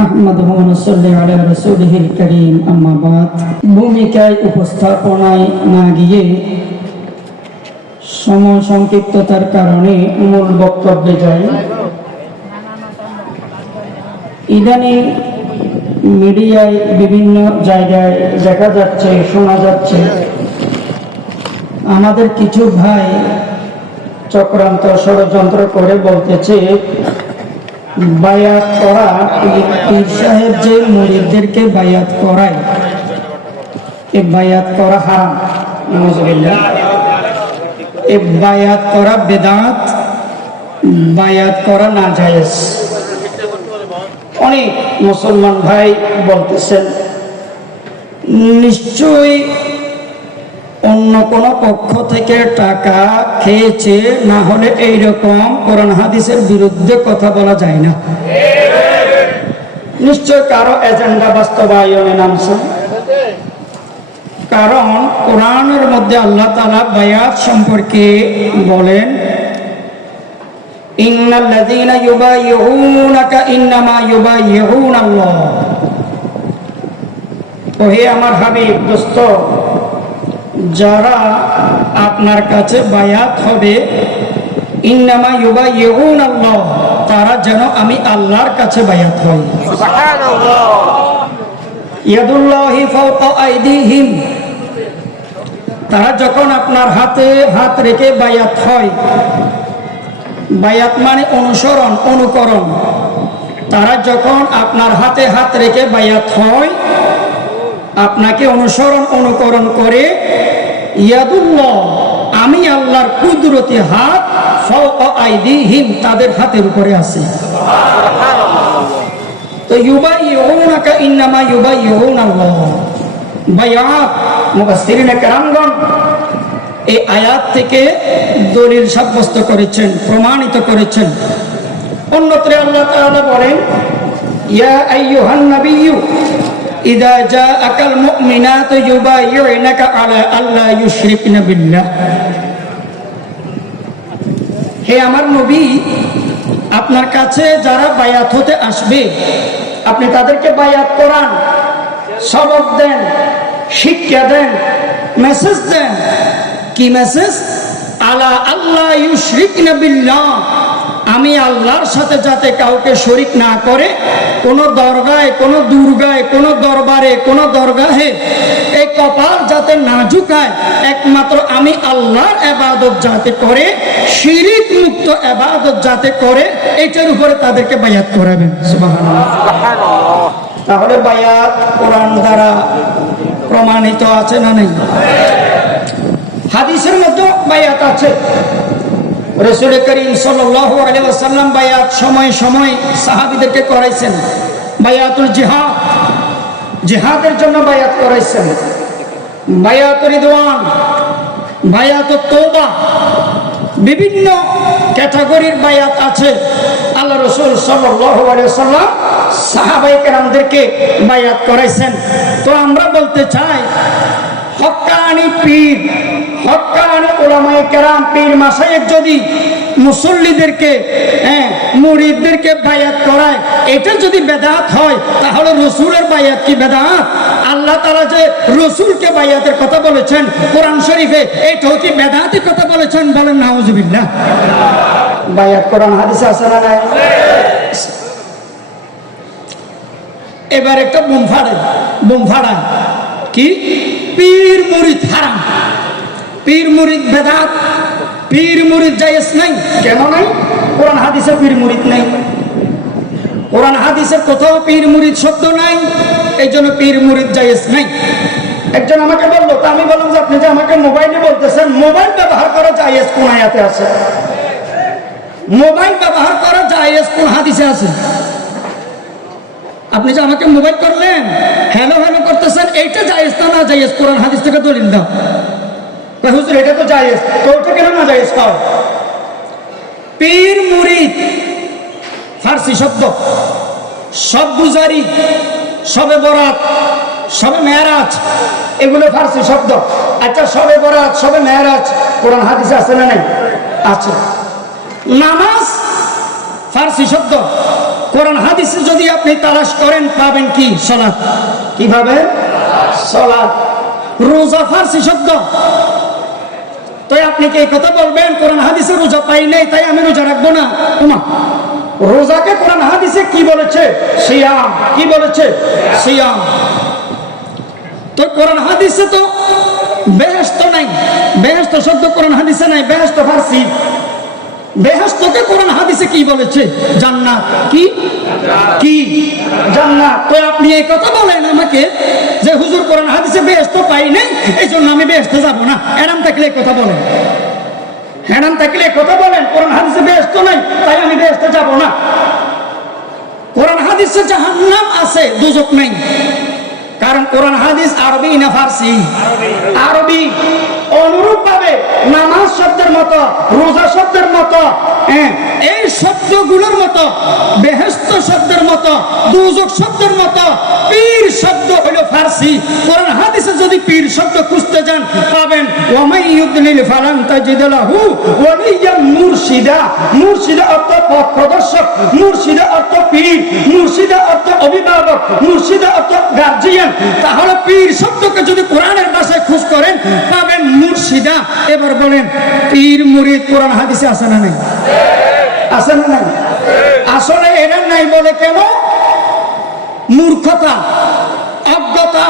নাহমাদুহু ওয়া নুসাল্লি আলা রাসূলিহিল কারীম, আম্মা বাদ। ভূমিকায় উপস্থাপনায় না গিয়ে সময় সংক্ষিপ্ততার কারণে মূল বক্তব্যে যাই। ইদানিং মিডিয়ায় বিভিন্ন জায়গায় দেখা যাচ্ছে, শোনা যাচ্ছে, আমাদের কিছু ভাই চক্রান্ত ষড়যন্ত্র করে বলতেছে বায়াত করা, পীর সাহেব যে মুরিদদেরকে বায়াত করায়, এ বায়াত করা হারাম। নাউযুবিল্লাহ। এ বায়াত করা বেদাত, বায়াত করা নাজায়েজ। অনেক মুসলমান ভাই বলতেছেন নিশ্চয়ই অন্য কোন পক্ষ থেকে টাকা খেয়েছে, না হলে এইরকম কোরআন হাদিসের বিরুদ্ধে কথা বলা যায় না। নিশ্চয় কারো এজেন্ডা বাস্তবায়নে নামছে, কারণ কোরআনের মধ্যে আল্লাহ তাআলা বায়াত সম্পর্কে বলেন, ইন্নাল্লাযীনা ইউবাইয়ুনাকা ইন্নামা ইউবাইয়ুনাল্লাহ। ওহে আমার হাবিব, দোস্ত, যারা আপনার কাছে বায়াত হবে, ইন্নামা ইউবাইয়ুনাল্লাহ, তারা যেন আমি আল্লাহর কাছে বায়াত হই। সুবহানাল্লাহ। ইয়াদুল্লাহি ফাওকা আইদিহিম, তারা যখন আপনার হাতে হাত রেখে বায়াত হয়, বায়াত মানে অনুসরণ, অনুকরণ। তারা যখন আপনার হাতে হাত রেখে বায়াত হয়, আপনাকে অনুসরণ অনুকরণ করে, ইয়াদুল্লাহ, আমি আল্লাহর কুদরতি হাত ফাওকা আইদিহিম, তাদের হাতের উপরে আছে। তো ইউবাইয়ুনাকা ইন্নামা ইউবাইয়ুনাল্লাহ। বায়াত মুফাসসিরিনে কেরামগণ এই আয়াত থেকে দলিল সাব্যস্ত করেছেন, প্রমাণিত করেছেন। অন্যত্র আল্লাহ তাআলা বলেন, ইয়া আইয়ুহান নাবিয়্যু ইযা জাআকাল মুমিনাতু ইউবাইয়ুনাকা আলা আল্লা ইউশরিকনা বিল্লাহ। হে আমার নবী, আপনার কাছে যারা বায়াত হতে আসবে, আপনি তাদেরকে বায়াত করান, সবক দেন, শিক্ষা দেন, মেসেজ দেন। কি মেসেজ? আলা আল্লাহ ইউশরিকনা বিল্লাহ, আমি আল্লাহর সাথে যাতে কাউকে শরীক না করে, কোন দরগায়, কোন দুর্গায়, কোন দরবারে, কোন দরগাহে এই কপাল যাতে না ঝুঁকায়, একমাত্র আমি আল্লাহর ইবাদত যাতে করে, শিরিক মুক্ত ইবাদত যাতে করে, এটার উপরে তাদেরকে বায়াত করাবেন। সুবহানাল্লাহ। তাহলে বায়াত কোরআন দ্বারা প্রমাণিত আছে না নেই? হাদিসের মধ্যে বায়াত আছে। রাসূল করিম সাল্লাল্লাহু আলাইহি ওয়াসাল্লাম বায়াত সময় সময় সাহাবীদেরকে করাইছেন। বায়াতুল জিহাদ, জিহাদের জন্য বায়াত করাইছেন। বায়াতুর রিদওয়ান, বায়াতুত তওবা, বিভিন্ন ক্যাটাগরির বায়াত আছে। আল্লাহ রাসূল সাল্লাল্লাহু আলাইহি ওয়াসাল্লাম সাহাবায়ে কেরামদেরকে বায়াত করাইছেন। তো আমরা বলতে চাই, হক্কানি পীর, হক্কানি উলামায়ে কেরাম, পীর মাশায়েখ যদি মুসল্লিদেরকে, মুরিদদেরকে বায়াত করায়, এটা যদি বেদাত হয়, তাহলে রসুলের বায়াত কি বেদাত? আল্লাহ তাআলা যে রসুলকে বায়াতের কথা বলেছেন কোরআন শরীফে, এটাও কি বেদাতের কথা বলেছেন? বলেন নাউযুবিল্লাহ। বায়াত কোরআন হাদিসে আছে না নাই? এবার একটা বোম ফাড়ায় কি? পীর মুরিদ হারাম, পীর মুরিদ বেদাত, পীর মুরিদ জায়েজ নাই। কেন নাই? কোরআন হাদিসে পীর মুরিদ নাই, কোরআন হাদিসের কোথাও পীর মুরিদ শব্দ নাই, এই জন্য পীর মুরিদ জায়েজ নাই। একজন আমাকে বললো, তা আমি বললাম যে আপনি যে আমাকে মোবাইলে বলতেছেন, মোবাইল ব্যবহার করা জায়েজ কোন আয়াতে আছে? মোবাইল ব্যবহার করা জায়েজ কোন হাদিসে আছে? আপনি যে আমাকে মোবাইল করলেন, হ্যালো হ্যালো করতেছেন, এইটা জায়েজ না জায়েজ? কোরআন হাদিস থেকে দলিল দাও। হুজুর এটা তো জায়েজ, তো ওটা কেন না জায়েজ? পাও। পীর মুরিদ ফার্সি শব্দ, সব গুজারি, সবে বরাত, সবে মেরাজ, এগুলো ফার্সি শব্দ। আচ্ছা, সবে বরাত, সবে মেরাজ কোরআন হাদিসে আছে না নাই? আছে। নামাজ ফার্সি শব্দ, কোরআন হাদিসে যদি আপনি তালাশ করেন পাবেন কি? সালাত। কিভাবে? সালাত। রোজা ফার্সি শব্দ, তো আপনি কি এই কথা বলবেন কোরআন হাদিসে রোজা পাই নাই তাই আমি রোজা রাখবো না? না, রোজাকে কোরআন হাদিসে কি বলেছে? সিয়াম। কি বলেছে? সিয়াম। তো কোরআন হাদিসে তো বেহেশত নাই, বেহেশত শব্দ কোরআন হাদিসে নাই, বেহেশত ফার্সি। বেহেশতকে কোরআন হাদিসে কি বলেছে? জান্নাত। কি? কি? জান্নাত। তো আপনি এই কথা বলেন আমাকে যে হুজুর কোরআন হাদিসে বেহেশত পাই নাই এই জন্য আমি বেহেশতে যাব না, এরম থাকলে এই কথা বলেন, এরম থাকলে এই কথা বলেন কোরআন হাদিসে বেহেশত নাই তাই আমি বেহেশতে যাব না। কোরআন হাদিসে জাহান্নাম আছে, দুজক নাই। কারণ কোরআন হাদিস আরবি না ফার্সি? আরবি। অনুরূপ ভাবে নামাজ শব্দের মতো, রোজা শব্দের মতো, এই শব্দগুলোর মতো, বেহেশত শব্দের মতো, দুজক শব্দের মতো পীর শব্দ হলো ফার্সি। কোরআন হাদিসে যদি পীর শব্দ খুঁজতে যান পাবেন ওয়ামাই ইউদলিল ফালান তাজিদ লাহু ওয়ালিয়ান মুরশিদা। মুরশিদা অর্থ পথ প্রদর্শক, মুরশিদা অর্থ পীর, মুরশিদা অর্থ অভিভাবক, মুরশিদা অর্থ গার্জিয়ান। তাহলে পীর শব্দকে যদি কোরআনের ভাষায় খোঁজ করেন পাবেন মুর্শিদা। এবার বলেন পীর মুরিদ কোরআন হাদিসে আছে না নাই? আছে না নাই? আসলে এরা নাই বলে কেন? মূর্খতা, অজ্ঞতা,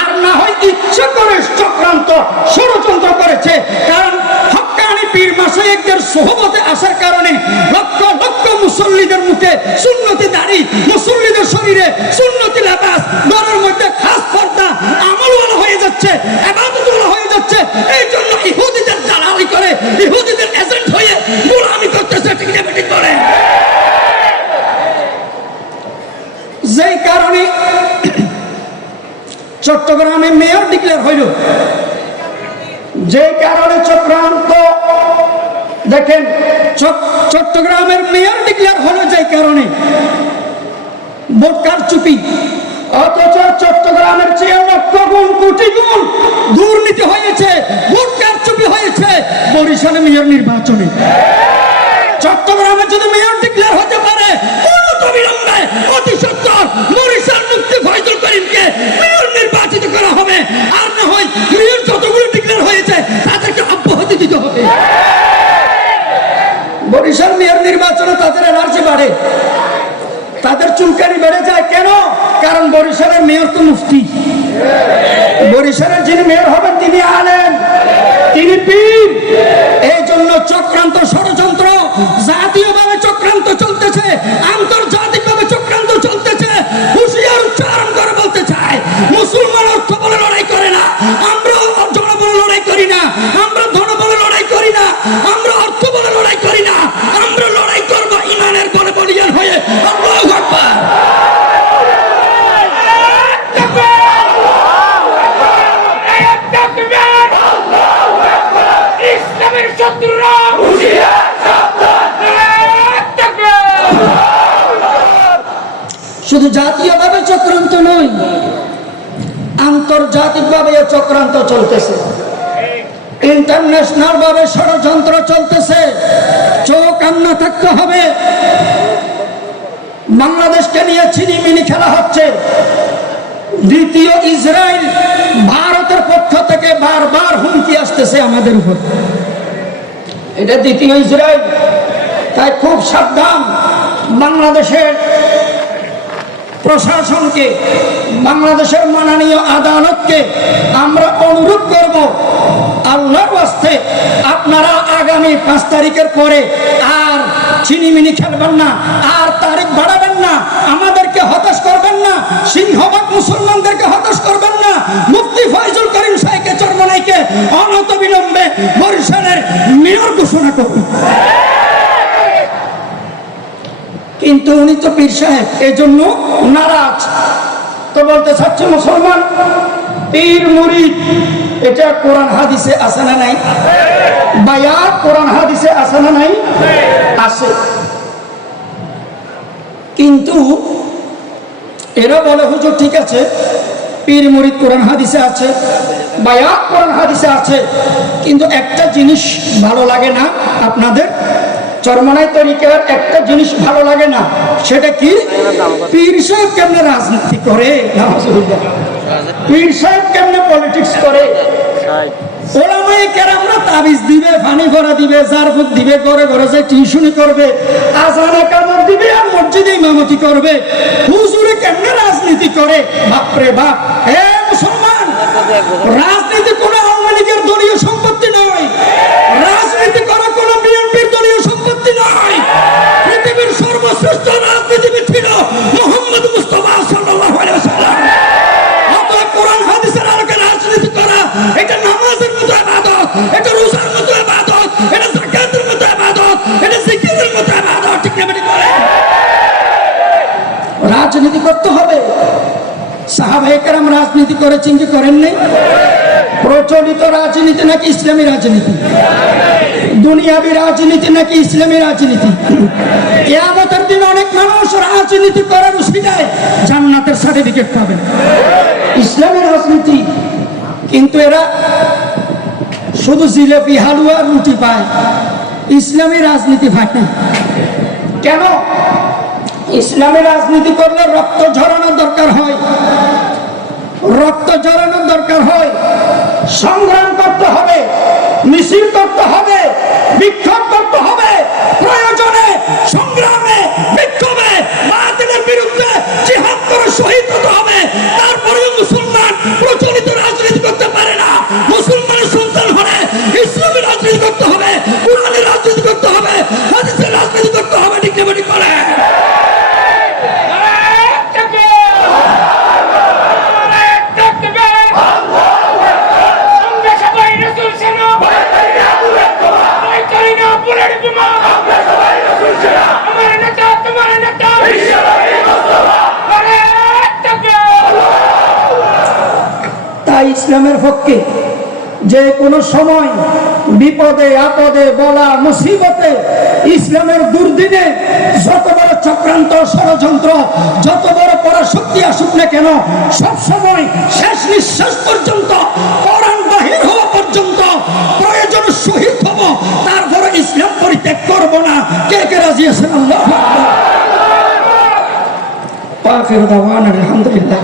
আর না হয় ইচ্ছা করে চক্রান্ত ষড়যন্ত্র করেছে। কারণ হক্কানি পীর মাশায়েখদের সোহবতে আসার কারণে লক্ষ লক্ষ মুসল্লিদের মুখে সুন্নতি দাড়ি, মুসল্লিদের শরীরে সুন্নতি লেবাস, ঘরের মধ্যে খাস পর্দা আমলওয়ালা হয়ে যাচ্ছে, ইবাদতওয়ালা হয়ে যাচ্ছে। এই জন্য ইহুদিদের দালালি করে, ইহুদিদের এজেন্ট হয়ে গোলামি করতেছে। ঠিক না ঠিক করে? যেই কারণে চট্টগ্রামে মেয়র ডিক্লেয়ার হইল, যে কারণে চক্রান্ত, দেখেন চট্টগ্রামের মেয়র ডিক্লেয়ার হলো যে কারণে ভোট কারচুপি। অথচ চট্টগ্রামের চেয়ে লক্ষ গুণ কোটি গুণ দুর্নীতি হয়েছে, ভোট কারচুপি হয়েছে বরিশালে মেয়র নির্বাচনে। চট্টগ্রামে যদি মেয়র ডিক্লেয়ার হতে পারে অবিলম্বে অতি সত্বর বরিশাল মুফতি ফয়জুল করিমকে মেয়র নির্বাচিত করা হবে। আর না হয় মেয়র যতগুলো ডিক্লেয়ার হয়েছে তাদেরকে অব্যাহতি দিতে হবে। বরিশাল মেয়র নির্বাচনে তাদের এনার্জি বাড়ে, তাদের চুলকানি বেড়ে যায়। কেন? কারণ বরিশালের মেয়র তো মুফতি। বরিশালের যিনি মেয়র হবেন তিনি আলেম, তিনি পীর। এই জন্য চক্রান্ত, ষড়যন্ত্র, জাতীয়ভাবে চক্রান্ত চলতেছে, আন্তর্জাতিকভাবে চক্রান্ত চলতেছে। হুঁশিয়ার উচ্চারণ করে বলতে চায় মুসলমান অর্থ বলে লড়াই করে না, আমরা জনবলে লড়াই করি না, আমরা ধনবলে লড়াই করি না, আমরা অর্থ বলে লড়াই করি না, আমরা লড়াই করব ইমানের বলে বলিয়ান হয়ে। আল্লাহু আকবার। ইসলামের শত্রুরা শুধু জাতীয়ভাবে চক্রান্ত নয়, আন্তর্জাতিকভাবে চক্রান্ত চলতেছে, ইন্টারন্যাশনাল ভাবে ষড়যন্ত্র চলতেছে। চোখ আন্না থাকতে হবে। বাংলাদেশকে নিয়ে ছিনিমিনি খেলা হচ্ছে। দ্বিতীয় ইসরায়েল, ভারতের পক্ষ থেকে বারবার হুমকি আসতেছে আমাদের উপর। এটা দ্বিতীয় ইসরায়েল। তাই খুব সাবধান। বাংলাদেশের প্রশাসনকে, বাংলাদেশের মাননীয় আদালতকে আমরা অনুরোধ করব, আল্লাহর ওয়াস্তে আপনারা আগামী 5 তারিখের পরে আর ছিনিমিনি খেলবেন না, আর তারিখ বাড়াবেন না, আমাদেরকে হতাশ করবেন না, সিংহভাগ মুসলমানদেরকে হতাশ করবেন না। মুফতি ফয়জুল করিম সাহেবকে চরমনাইকে অনতিবিলম্বে বরিশালের মেয়র ঘোষণা করুন। কিন্তু উনি তো পীর সাহেব, এই জন্য নারাজ। তো বলতে চাচ্ছি মুসলমান, পীর মুরিদ এটা কোরআন হাদিসে আছে না নাই? বায়াত কোরআন হাদিসে আছে না নাই? আছে। কিন্তু এরা বলে হুজুর ঠিক আছে, পীর মুরিদ কোরআন হাদিসে আছে, বায়াত কোরআন হাদিসে আছে, কিন্তু একটা জিনিস ভালো লাগে না আপনাদের, চরমনাই তরিকার একটা জিনিস ভালো লাগে না, সেটা কি? পীর সাহেব কেমনে রাজনীতি করে, পীর সাহেব কেমনে পলিটিক্স করে। ওলামায়ে কেরামরা তাবিজ দিবে, পানি ভরা দিবে, জারফুক দিবে, ঘরে ঘরে যে টিউশনি করবে, আজান কামড় দিবে আর মসজিদে ইমামতি করবে। হুজুরে কেমনে রাজনীতি করে? বাপরে বাপ। হে মুসলমান, রাজনীতি কোনো আওয়ামী লীগের দলীয় সম্পত্তি নয়, রাজনীতি করা কোনো বিএনপির দলীয় সম্পত্তি নয়। পৃথিবীর সর্বশ্রেষ্ঠ রাজনীতিবিদ ছিল মুহাম্মদ মুস্তাফা সাল্লাল্লাহু আলাইহি ওয়াসাল্লাম। অতএব কোরআন হাদিসের আলোকে রাজনীতি করা এটা নামাজের মতো ইবাদত, এটা রোজার মতো ইবাদত, এটা যাকাতের মতো ইবাদত, এটা জিকিরের মতো ইবাদত। ঠিক না? করে রাজনীতি করতে হবে। সাহাবায়ে কেরাম রাজনীতি করেছেন কি করেন নাই? প্রচলিত রাজনীতি নাকি ইসলামী রাজনীতি? দুনিয়াবী রাজনীতি নাকি ইসলামী রাজনীতি? কিয়ামতের দিন অনেক মানুষ রাজনীতি করার উসিলায় জান্নাতের সার্টিফিকেট পাবেন, ইসলামী রাজনীতি। কিন্তু এরা শুধু জিলেপি, হালুয়া, রুটি পায়, ইসলামী রাজনীতি পায় না। কেন? ইসলামী রাজনীতি করলে রক্ত ঝরানোর দরকার হয়, রক্ত ঝরানোর দরকার হয়, সংগ্রাম করতে হবে, মিছিল করতে হবে, বিক্ষোভ করতে হবে, প্রয়োজনে সংগ্রামে বিক্ষোভে বাতিলের বিরুদ্ধে জিহাদ করে শহীদ হতে হবে। তারপরেও মুসলমান প্রচলিত রাজনীতি করতে পারে না। মুসলমানের সন্তান হলে ইসলামী রাজনীতি করতে হবে, কোরআনের রাজনীতি করতে হবে, হাদিসের রাজনীতি করতে হবে। ঠিক না? করে তাই ইসলামের পক্ষে যে কোনো সময় বিপদে আপদে বলা মুসিবতে ইসলামের দুর্দিনে যত বড় চক্রান্ত ষড়যন্ত্র, যত বড় পরাশক্তি আসুক না কেন, সব সময় শেষ নিঃশ্বাস পর্যন্ত, কোরআন বাহির হওয়া পর্যন্ত প্রয়োজন শহীদ হব, তারপরে ইসলাম পরিত্যাগ করব না। কে কে রাজি আছেন? আল্লাহু আকবার। আখির দাওয়ানা আলহামদুলিল্লাহ।